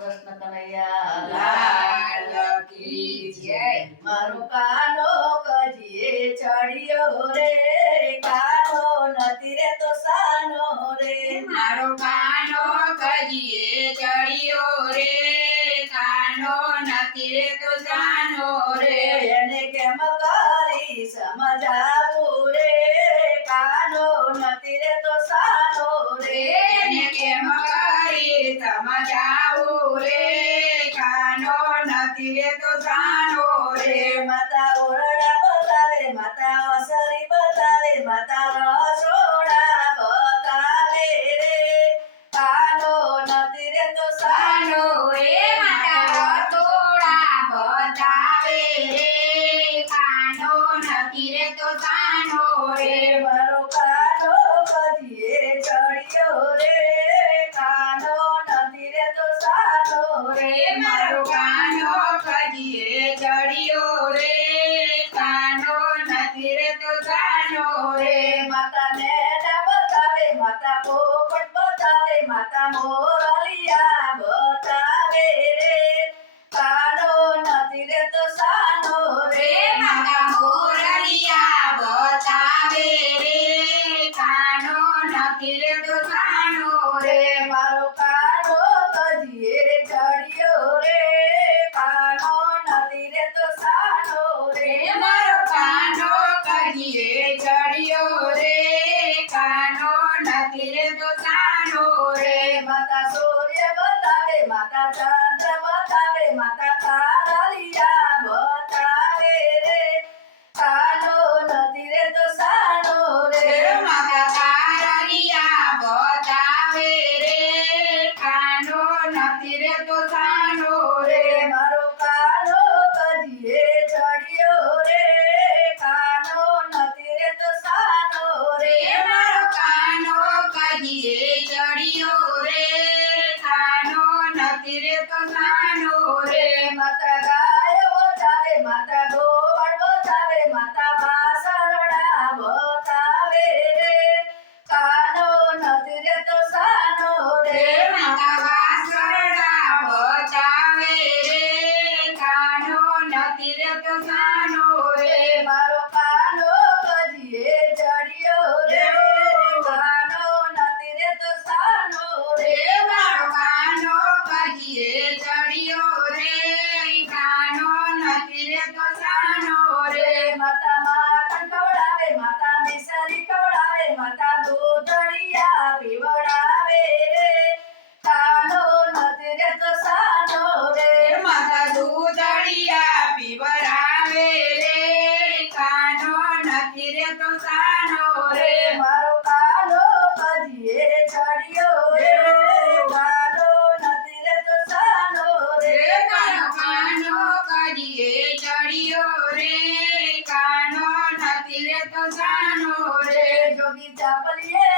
કૃષ્ણ કનૈયા લાલ કી જય. મારો કાનો કજીએ ચડ્યો રે, કાનો નથી રે તો સાનો રે. મારો કાનો કજીએ ચડ્યો રે, કાનો નથી રે તો જાનો રે. એને કેમ કરી સમજાવું રે, કાનો નથી રે તો સાનો રે. એને કેમ કરી સમજાવું રે, કાનો નથી રે તો જાનો રે. માતા ઓરડા બતાવે, માતા અસરી બતાવે, માતા રસોડા બતાવે રે, કાનો નથી રે તો સાનો સાનો રે. માતા રસોડા બતાવે રે, કાનો નથી રે તો જાનો રે. મારો કાનો કજીએ ચડ્યો રે, કાનો નથી રે તો સાનો રે. મારો કાનો કજીએ ચડ્યો રે, કાનો નથી રે તો જાનો રે. માતા મેના બતાવે, માતા પોપટ બતાવે, માતા મોરલિયા બતાવે રે, કાનો નથી રે તો સાનો રે. માતા મોરલિયા બતાવે રે, કાનો નથી રે તો જાનો રે. મારો કાનો કજીએ ચડ્યો રે, કાનો નથી રે તો સાનો રે. મારો કાનો કજીએ ચડ્યો રે, કાનો નથી રે તો જાનો રે. માતા સૂર્ય બતાવે, માતા ચંદ્ર બતાવે, માતા તારલિયા બતાવે રે, કાનો નથી રે તો સાનો રે. માતા તારલિયા બતાવે રે, કાનો નથી રે તો જાનો રે. મારો કાનો કજીએ ચડ્યો રે, કાનો નથી રે તો સાનો રે. મારો કાનો કજીએ ચડ્યો રે, કાનો નથી રે તો જાનો રે. માતા ગાય બતાવે, માતા ગોળ બતાવે, માતા વાસરડા બતાવે રે, કાનો નથી રે તો સાનો રે. માતા વાસરડા બતાવે રે, કાનો નથી રે તો જાનો રે. મારો કાનો કજીએ ચડ્યો રે, કાનો નથી રે તો સાનો રે. મારો કાનો કજીએ ચડ્યો રે, કાનો નથી રે તો જાનો રે. માતા માખણ ખવડાવે, માતા મિસરી ખવડાવે, માતા દૂધડિયા પીવડાવે રે, કાનો નથી રે તો સાનો રે. માતા દૂધડિયા પીવડાવે રે, કાનો નથી રે તો જાનો રે. મારો કાનો કજીએ ચડ્યો રે, કાનો નથી રે તો સાનો રે. મારો કાનો કજીએ ચડ્યો રે, કાનો નથી રે તો જાનો રે. જોગી ચાપલીએ